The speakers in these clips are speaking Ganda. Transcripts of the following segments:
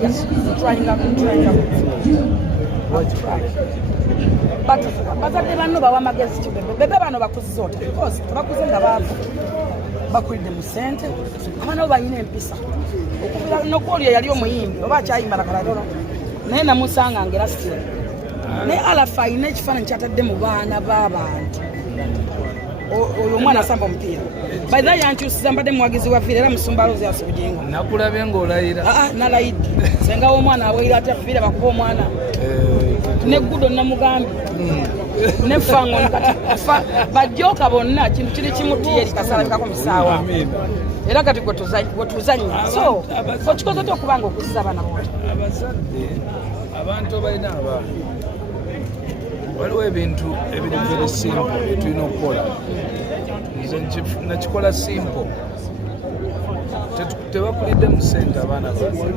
Yes, trying up. But bazadde banno bawa amagezi bebe bano bakuziza ota because tebakuze nga baavu bakulidde mu ssente abaana bo balina empisa okubira nokwolyo yali omuyimbi oba akyayimba nakalatono naye namusanga ngera sitira naye alafa alina ekifaananyi kyatadde mu baana b'abantu oyo omwana asamba omupiira baitha yankyusiza mbadde muwagizi wa viira era musumba lozi yasubujengo nakulabye ng'olayira nalayidde senga w'omwana awayira ate viira bakuba omwana neggudo namugambye nefango bajjoka bonna kintu kiri kimu tiyeri kasalabikako musaawa era kati gwetuzanya so okikoze ty okubanga okuziza abaana boota abazadde abantu abalina abaana waliwo ebintu ebiri very simple byetulina okukola nze nakikola simple tebakulidde mu ssente abaana baze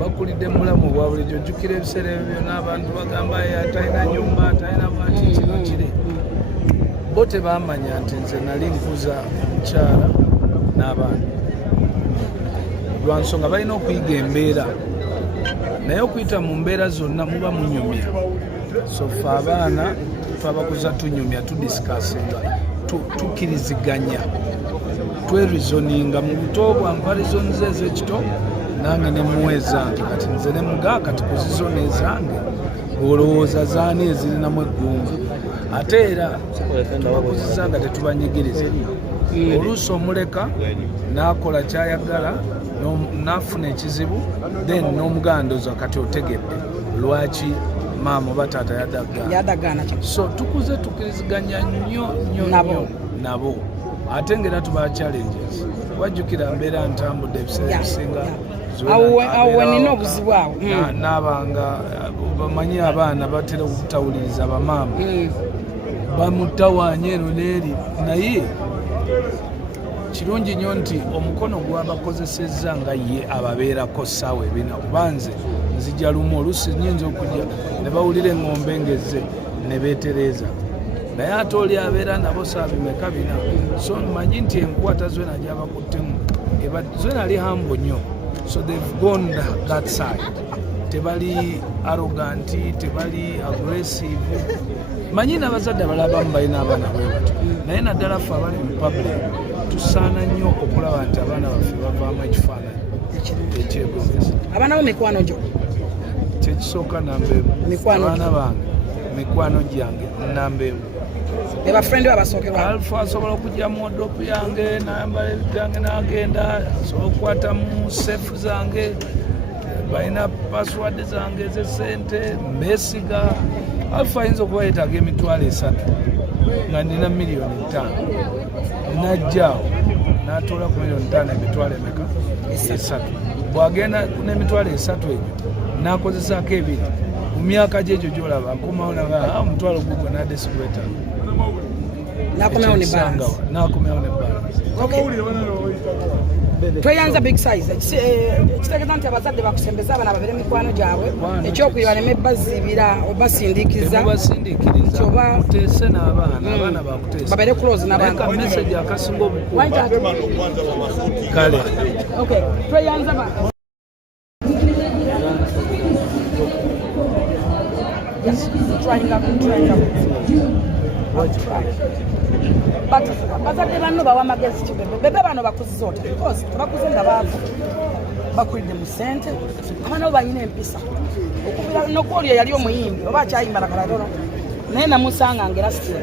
bakulidde mulamu bwa bulijjo ojjukira ebiseera ebyo byonna abantu bagamba atalina nyumba atalina bwati kino kiri bo tebamanya nti nze nali nkuza mukyala n'abaana lwa nsonga balina okuyiga embeera naye okuyita mu mbeera zonna muba munyumya so fe abaana twabakuza tunyumya tudisikasinga tukkiriziganya twerizoninga mu buto bwamparizoniza ez'ekito nange nemuwezange kati nze nemugaa kati kuzizona ezange olowooza zaani ezirinamu eggungu ate era tubakuzizanga tetubanyigiriza oluusi omuleka n'akola kyayagala n'afuna ekizibu then n'omugandoza kati otegedde lwaki maama oba taata yadagaana so tukuze tukkiriziganya nnyo nabo ate ngera tuba challenges wajjukira mbeera ntambudde ebiseera ebisinga awo nina obuzibu awo n'abanga bamanyi abaana batera obutawuliriza bamaama bamutawaanya eno n'eri naye kirungi nnyo nti omukono gwabakozesezza nga ye ababeerako ssaawa ebina kuba nze nzija lumu oluusi nnyinza okujja ne bawulira eŋŋombe ngezze ne beetereeza naye ate oli abeera nabo saabimeka bina so manyi nti enkwata zona gyabakuttemu zona ali hambo nnyo so they've gone that side tebali arroganti tebali aggressive manyi n'abazadde abalabamu balina abaana bwe batyo naye naddala ffe abali mu public tusaana nnyo okulaba nti abaana baffe bavaamu ekifaananyi ekyegomesa abaana bo mikwano gyo kyekisooka nambeemu abaana bange mikwano gyange nambeemu bafrendi babasookerwa alfa asobola okujja mu wodopu yange nayambala ebyange n'agenda asobola okukwata mu sefu zange balina password zange ez'essente mbesiga alfa ayinza okuba yeetaaga emitwalo 3 nga nina miliyoni 5 najjaawo n'atoola ku miliyoni 5 emitwalo emeka 3 bw'agenda n'emitwalo 3 egyo n'akozesaako ebiri mu myaka gyegyo gy'olaba akomawo naga omutwalo gugwo nadde sigwetaaga nakomewo ne balance tweyanza big size kitegeeza nti abazadde bakusembeza abaana babere mikwano gyabwe ekyokuyiba neme bazibira obasindikiza muteese n'abaana bakuteesa babere close n'abantu message akasinga obukulu kale tweyanza but bazadde banno bawa amagezi bebe bano bakuziza ota because tebakuze nga baavu bakulidde mu ssente abaana bo balina empisa okubira nokwolyo yali omuyimbi oba akyayimba nakalatono naye namusanga ngera sitira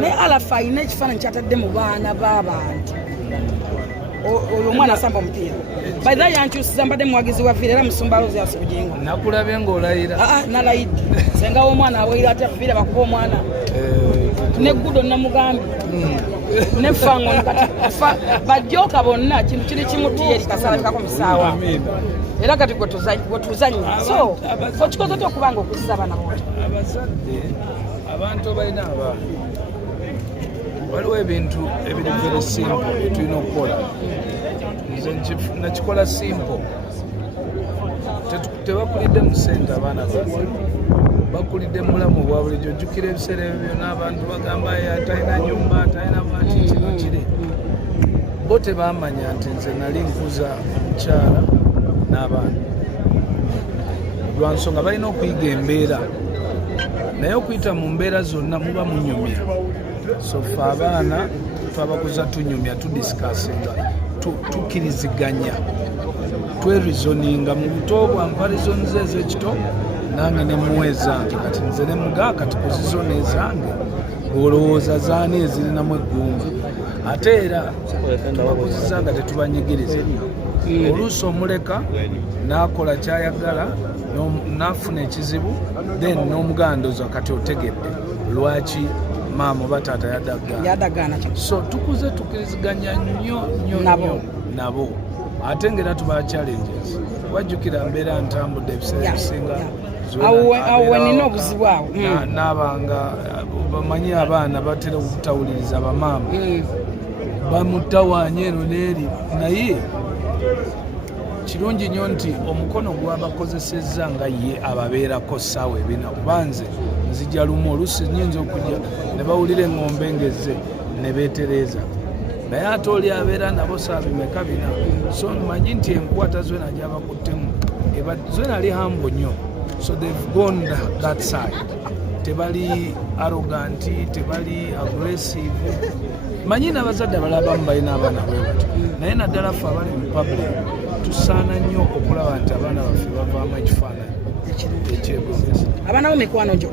naye alafa alina ekifaananyi kyatadde mu baana b'abantu oyo omwana asamba omupiira baitha yankyusiza mbadde muwagizi wa viira era musumba lozi yasubujengo nakulabye ng'olayira nalayidde senga w'omwana awayira ate viira bakuba omwana neggudo namugambye nefango bajjoka bonna kintu kiri kimu tiyeri kasalabikako musaawa era kati gwetuzanya so okikoze ty okubanga okuziza abaana boota abazadde abantu abalina abaana waliwo ebintu ebiri very simple byetulina okukola nze nakikola simple tebakulidde mu ssente abaana baze bakulidde mulamu bwa bulijjo ojjukira ebiseera ebyo byonna abantu bagamba atalina nyumba atalina bwati kino kiri bo tebamanya nti nze nali nkuza mukyala n'abaana lwa nsonga balina okuyiga embeera naye okuyita mu mbeera zonna muba munyumya so ffe abaana twabakuza tunyumya tudisikasinga tukiriziganya twerizoninga mu buto bwanva rizonize ez'ekito nange ne muwezange kati nze ne mugaa kati kuzizona ezange olowooza zaani ezirinamu eggunga ate era tubakuzizanga tetubanyigiriza oluusi omuleka n'akola kyayagala n'afuna ekizibu then n'omugandoza kati otegedde lwaki maama oba taata yadagana so tukuze tukiriziganya nnyo nabo ate ngera tuba challenges wajjukira mbeera ntambudde ebiseera ebisinga awo nina obuzibu awo n'abanga bamanyi abaana batera okutawuliriza bamaama bamutawaanya eno n'eri naye kirungi nnyo nti omukono gwabakozesezza nga ye ababeerako ssaawa ebina kubanze nzija lumu oluusi nnyinza okujja ne bawulira eŋŋombe ngezze ne beetereeza naye ate oli abeera nabo saabimeka bina so manyi nti enkwata zwena gyabakuttemu zwena ali hambo nnyo so they've gone that side tebali arroganti tebali aggressive manyi n'abazadde abalabamu balina abaana bwe batyo naye naddala ffe abali mu public tusaana nnyo okulaba nti abaana baffe bavaamu ekifaananyi ekyegomesa abaana bo mikwano gyo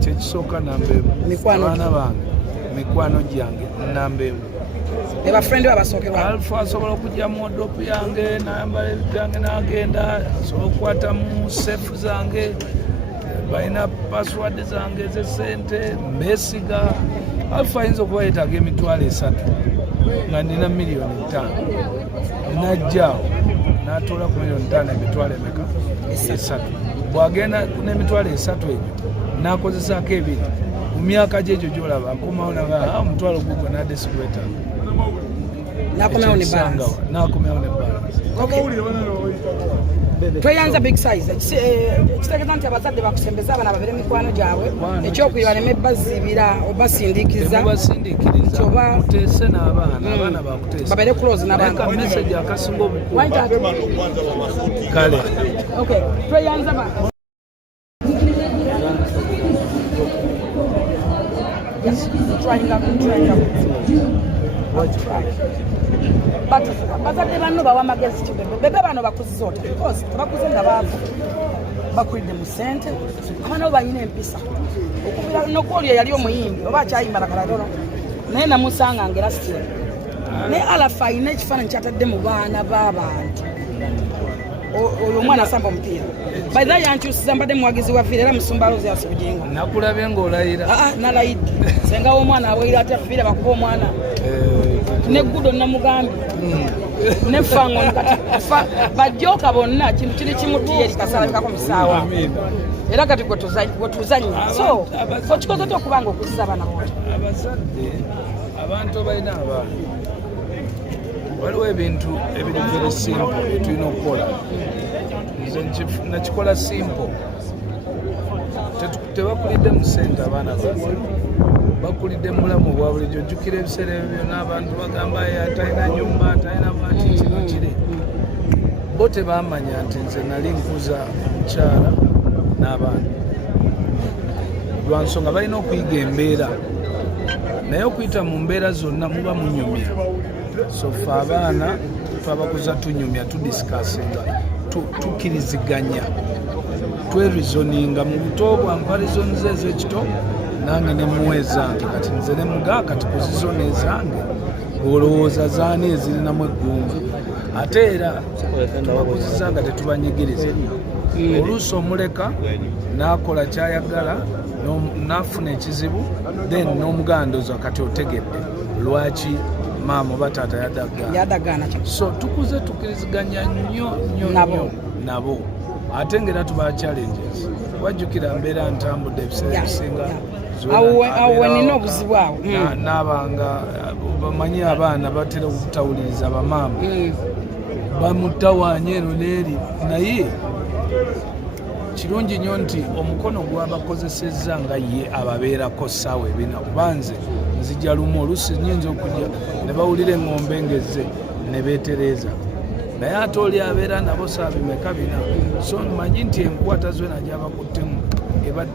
kyekisooka nambeemu abaana bange mikwano gyange nambeemu ebafrende babasookerwa alfa asobola okujja mu odopu yange nayambala ebyange n'agenda asobola okukwata mu sefu zange balina password zange ez'essente mbesiga alfa ayinza okuba yeetaaga emitwalo 3 nga nina $5 million najjaawo n'atoola ku $5 million emitwalo emeka 3 bw'agenda n'emitwalo 3 egyo n'akozesaako 2 mu myaka gye egyo gy'olaba akomawo naga omutwalo gugwo n'adde sigwetaaga n'akomewo ne balance tweyanza big size ekitegeeza nti abazadde bakusembeza abaana babere mikwano gyabwe ekyokwiba neme bazibira obasindiikiriza muteese n'abaana bakuteesa babere close n'abaana message akasinga obukulu kale tweyanza bazadde banno bawa amagezi bebe bano bakuziza ota because tebakuze nga baavu bakulidde mu ssente abaana bo balina empisa okubira nokwolyo yali omuyimbi oba akyayimba nakalatono naye namusanga ngera sitira naye alafa alina ekifaananyi kyatadde mu baana b'abantu oyo omwana asamba omupiira baitha yankyusiza mbadde muwagizi wa viira era musumba lozi yasibujingo nakulabye ng'olayira nalayidde senga w'omwana awayira ate viira bakuba omwana neggudo namugambye nefango bajooka bonna kintu kiri kimu tiyeri kasalabikako musaawa era kati gwetuzanya so okikoze ty okubanga okuziza abaana bota abazadde abantu abalina abaana waliwo ebintu ebiri very simple byetulina okukola nze nakikola simple tebakulidde mu ssente abaana baffe bakulidde mulamu bwa bulijjo ojjukira ebiseera ebyo byonna abantu bagamba atalina nyumba atalina bwaki kino kiri bo tebamanya nti nze nali nkuza omukyala n'abaana lwa nsonga balina okuyiga embeera naye okuyita mu mbeera zonna muba munyumya so ffe abaana twabakuza tunyumya tudisikasinga tukiriziganya twerizoninga mu buto bwanva rizonize ez'ekito nange ne muwezange kati nze ne mugaa kati kuzizona ezange olowooza zaani ezirinamu eggunga ate era tubakuzizanga tetubanyigiriza oluusi omuleka n'akola kyayagala n'afuna ekizibu then n'omugandoza kati otegedde lwaki maama oba taata yadagana so tukuze tukiriziganya nnyo nabo ate ngera tuba challenges wajjukira mbeera ntambudde ebiseera ebisinga awo nina obuzibu awo n'abanga bamanyi abaana batera okutawuliriza bamaama bamutawaanya eno n'eri naye kirungi nnyo nti omukono gwabakozesezza nga ye ababeerako ssaawa ebina kubanze nzija lumu oluusi nnyinza okujja ne bawulira eŋŋombe ngezze ne beetereeza naye ate oli abeera nabo saabimeka bina so manyi nti enkwata Zwena gyabakuttemu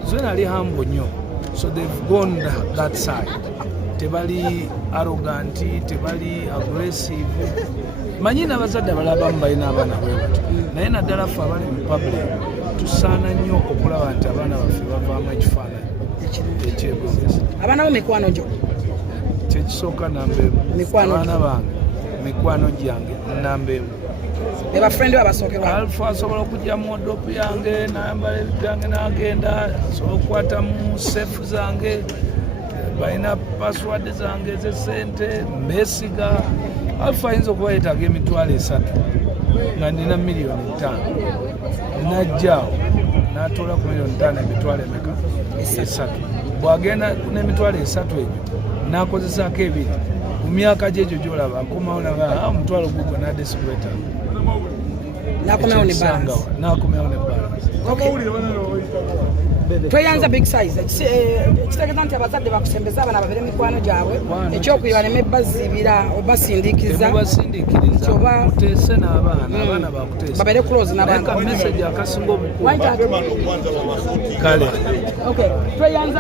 Zwena ali hambo nnyo so they've gone that side tebali arrogant tebali aggressive manyi n'abazadde abalaba balina abaana bwe batyo naye naddala ffe abali mu public tusaana nnyo okulaba nti abaana baffe bavaamu ekifaananyi ekyegomesa abaana bo mikwano gyo kyekisooka nambeemu abaana bange mikwano gyange nambeemu bebafrendi babasookerwa alfa asobola okujja mu odopu yange nayambala ebyange n'agenda asobola okukwata mu sefu zange balina password zange ez'essente mbeesiga alfa ayinza okuba yeetaaga emitwalo 3 nga nina $5 million najjaawo n'atoola ku $5 million emitwalo emeka 3 bw'agenda n'emitwalo 3 egyo n'akozesaako 2 ku myaka gyegyo gy'olaba akomawo naga omutwalo gugwo n'adde sigweta nakomewo ne balance tweyanza big size kitegeeza nti abazadde bakusembeza abaana babere mikwano gyabwe ekyokuyiba neme bazibira obasindikiza muteese n'abaana bakuteesa babere close n'abantu message akasinga obukulu kale tweyanza